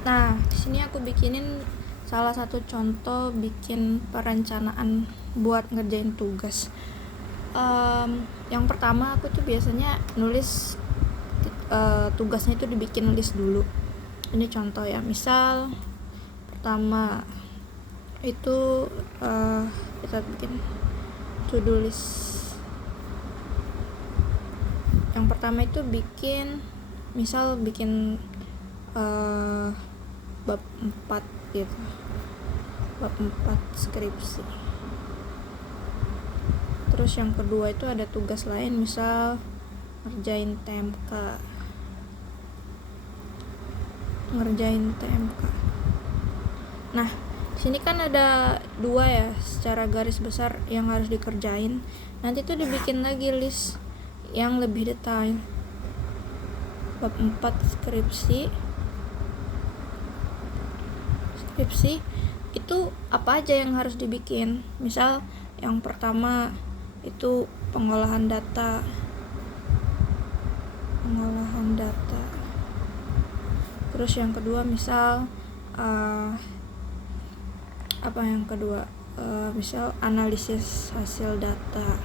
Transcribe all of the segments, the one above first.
Nah, di sini aku bikinin salah satu contoh bikin perencanaan buat ngerjain tugas. Yang pertama aku tuh biasanya nulis tugasnya itu dibikin list dulu. Ini contoh ya, misal pertama itu kita bikin to-do list. Yang pertama itu misal bikin bab 4 gitu, bab 4 skripsi. Terus yang kedua itu ada tugas lain, misal ngerjain TMK. Nah, sini kan ada 2 ya secara garis besar yang harus dikerjain. Nanti tuh dibikin lagi list yang lebih detail. Bab 4 skripsi itu apa aja yang harus dibikin. Misal yang pertama itu pengolahan data. Terus yang kedua misal misal analisis hasil data.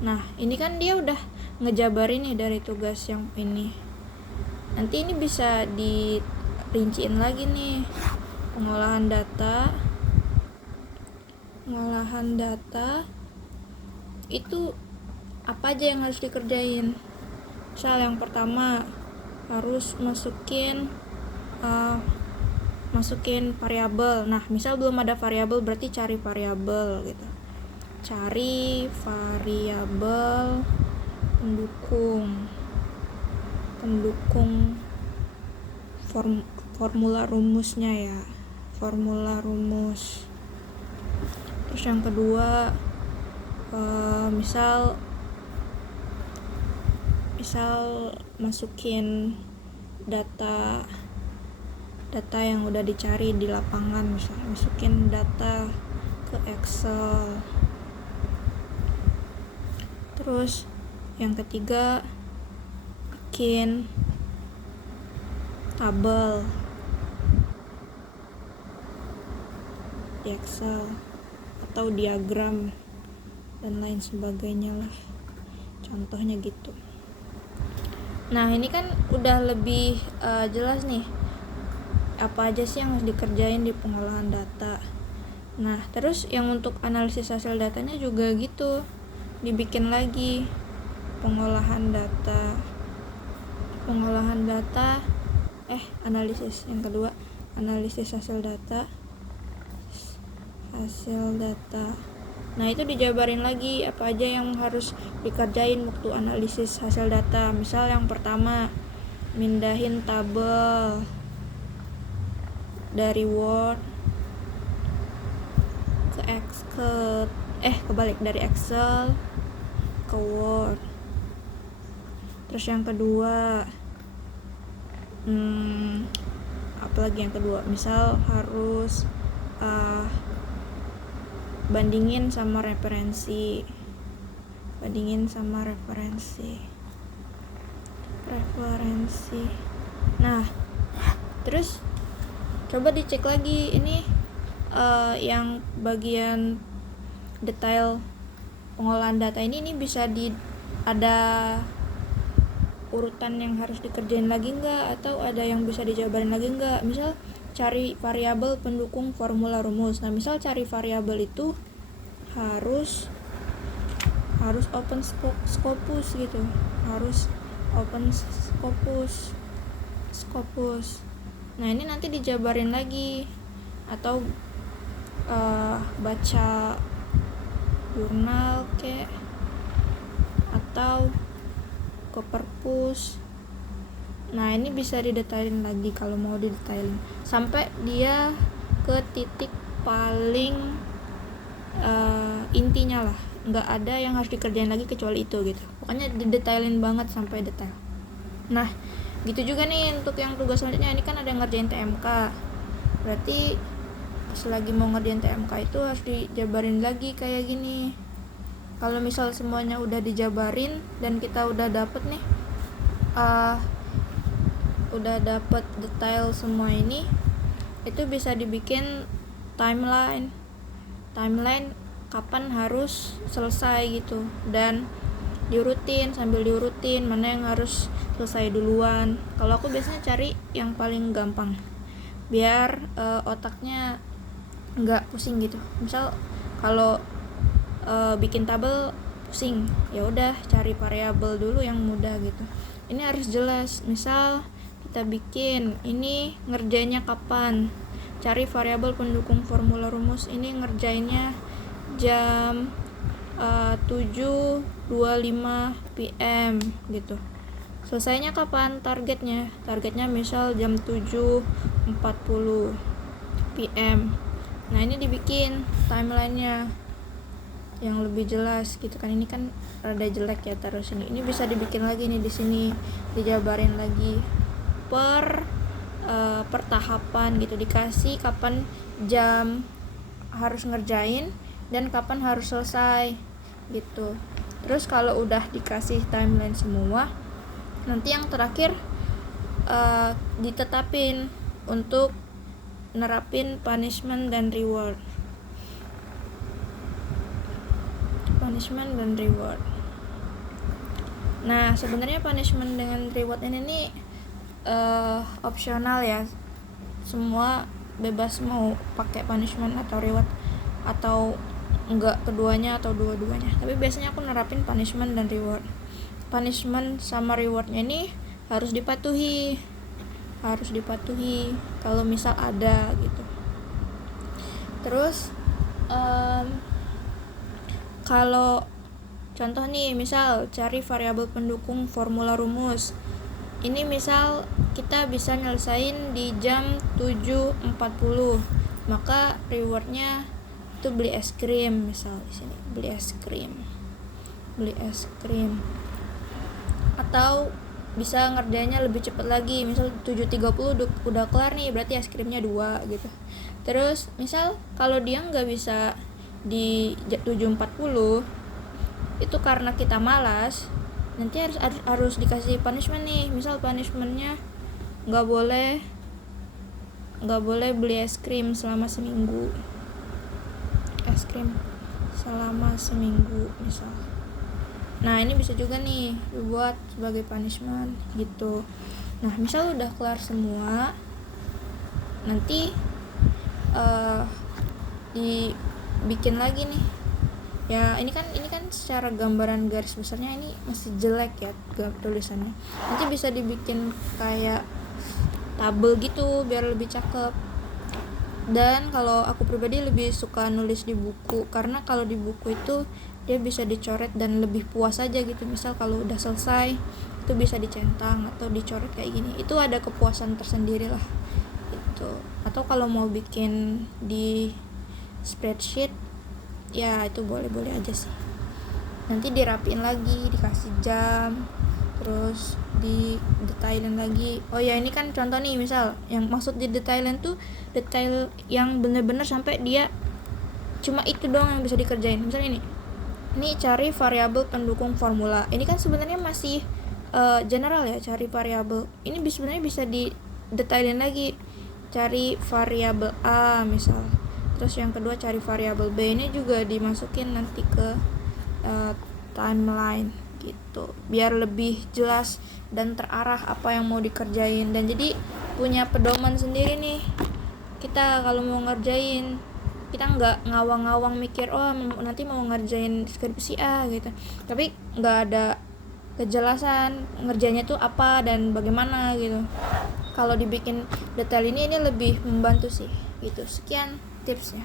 Nah, ini kan dia udah ngejabarin nih dari tugas yang ini. Nanti ini bisa dirinciin lagi nih. Pengolahan data itu apa aja yang harus dikerjain. Misal yang pertama harus masukin variabel. Nah, misal belum ada variabel, berarti cari variabel gitu. Cari variabel pendukung formula rumusnya ya. Terus yang kedua misal masukin data yang udah dicari di lapangan, misal masukin data ke Excel. Terus yang ketiga bikin tabel di Excel atau diagram dan lain sebagainya lah, contohnya gitu. Nah, ini kan udah lebih jelas nih apa aja sih yang harus dikerjain di pengolahan data. Nah, terus yang untuk analisis hasil datanya juga gitu, dibikin lagi pengolahan data, analisis. Yang kedua analisis hasil data. Nah, itu dijabarin lagi apa aja yang harus dikerjain waktu analisis hasil data. Misal yang pertama mindahin tabel dari Word dari Excel ke Word. Terus yang kedua apalagi yang kedua, misal harus bandingin sama referensi. Nah, terus coba dicek lagi ini yang bagian detail pengolahan data ini bisa ada urutan yang harus dikerjain lagi enggak, atau ada yang bisa dijabarin lagi enggak. Misal cari variabel pendukung formula rumus. Nah, misal cari variabel itu harus open Scopus gitu. Nah, ini nanti dijabarin lagi, atau baca jurnal atau ke perpus. Nah, ini bisa didetailin lagi kalau mau didetailin sampai dia ke titik paling intinya lah, nggak ada yang harus dikerjain lagi kecuali itu gitu. Pokoknya didetailin banget sampai detail. Nah, gitu juga nih untuk yang tugas selanjutnya. Ini kan ada ngerjain TMK, berarti pas lagi mau ngerjain TMK itu harus dijabarin lagi kayak gini. kalau misal semuanya udah dijabarin dan kita udah dapet nih udah dapet detail semua ini, itu bisa dibikin timeline kapan harus selesai gitu, dan sambil diurutin mana yang harus selesai duluan. Kalau aku biasanya cari yang paling gampang biar otaknya nggak pusing gitu. Misal kalau bikin tabel pusing, ya udah cari variabel dulu yang mudah gitu. Ini harus jelas. Misal kita bikin ini ngerjainnya kapan, cari variabel pendukung formula rumus. Ini ngerjainnya jam 7.25 PM gitu. Selesainya kapan? Targetnya misal jam 7.40 PM. Nah, ini dibikin timelinenya yang lebih jelas gitu kan. Ini kan rada jelek ya taruh sini. Ini bisa dibikin lagi nih, di sini dijabarin lagi per tahapan gitu, dikasih kapan jam harus ngerjain dan kapan harus selesai gitu. Terus kalau udah dikasih timeline semua, nanti yang terakhir ditetapin untuk nerapin punishment dan reward. Nah, sebenarnya punishment dengan reward ini nih opsional ya. Semua bebas mau pakai punishment atau reward, atau enggak keduanya atau dua-duanya. Tapi biasanya aku nerapin punishment dan reward. Punishment sama rewardnya ini harus dipatuhi kalau misal ada gitu. Terus kalau contoh nih, misal cari variabel pendukung formula rumus. Ini misal kita bisa nyelesain di jam 7.40, maka rewardnya itu beli es krim. Misal di sini beli es krim. Atau bisa ngerjainnya lebih cepat lagi, misal 7.30 udah kelar nih, berarti es krimnya 2 gitu. Terus misal kalau dia nggak bisa di 7.40, itu karena kita malas, nanti harus dikasih punishment nih. Misal punishmentnya nggak boleh beli es krim selama seminggu misal. Nah, ini bisa juga nih dibuat sebagai punishment gitu. Nah, misal udah kelar semua, nanti dibikin lagi nih. Ya, ini kan secara gambaran garis besarnya ini masih jelek ya tulisannya. Nanti bisa dibikin kayak tabel gitu biar lebih cakep. Dan kalau aku pribadi lebih suka nulis di buku, karena kalau di buku itu dia bisa dicoret dan lebih puas aja gitu. Misal kalau udah selesai itu bisa dicentang atau dicoret kayak gini, itu ada kepuasan tersendiri lah gitu. Atau kalau mau bikin di spreadsheet, ya itu boleh-boleh aja sih. Nanti dirapiin lagi, dikasih jam, terus di detailin lagi. Oh ya, ini kan contoh nih, misal yang maksud di detailin tuh detail yang bener-bener sampai dia cuma itu doang yang bisa dikerjain. Misal ini cari variabel pendukung formula. Ini kan sebenarnya masih general ya, cari variabel. Ini sebenarnya bisa di detailin lagi, cari variabel A misal. Terus yang kedua cari variabel B. Ini juga dimasukin nanti ke timeline gitu, biar lebih jelas dan terarah apa yang mau dikerjain, dan jadi punya pedoman sendiri nih. Kita kalau mau ngerjain, kita nggak ngawang-ngawang mikir nanti mau ngerjain skripsi A gitu, tapi nggak ada kejelasan ngerjainnya tuh apa dan bagaimana gitu. Kalau dibikin detail ini lebih membantu sih gitu. Sekian tipsnya.